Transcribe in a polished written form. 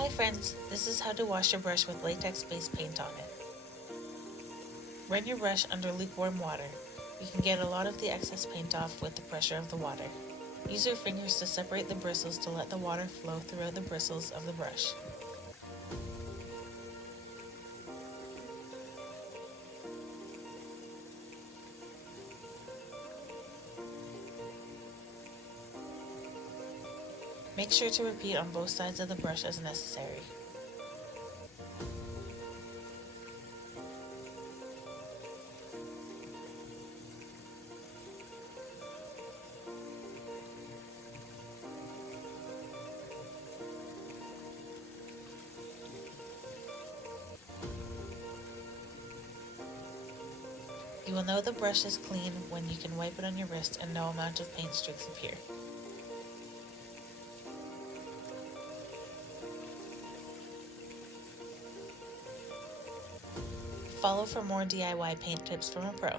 Hi friends, this is how to wash your brush with latex-based paint on it. Run your brush under lukewarm water. You can get a lot of the excess paint off with the pressure of the water. Use your fingers to separate the bristles to let the water flow throughout the bristles of the brush. Make sure to repeat on both sides of the brush as necessary. You will know the brush is clean when you can wipe it on your wrist and no amount of paint streaks appear. Follow for more DIY paint tips from a pro.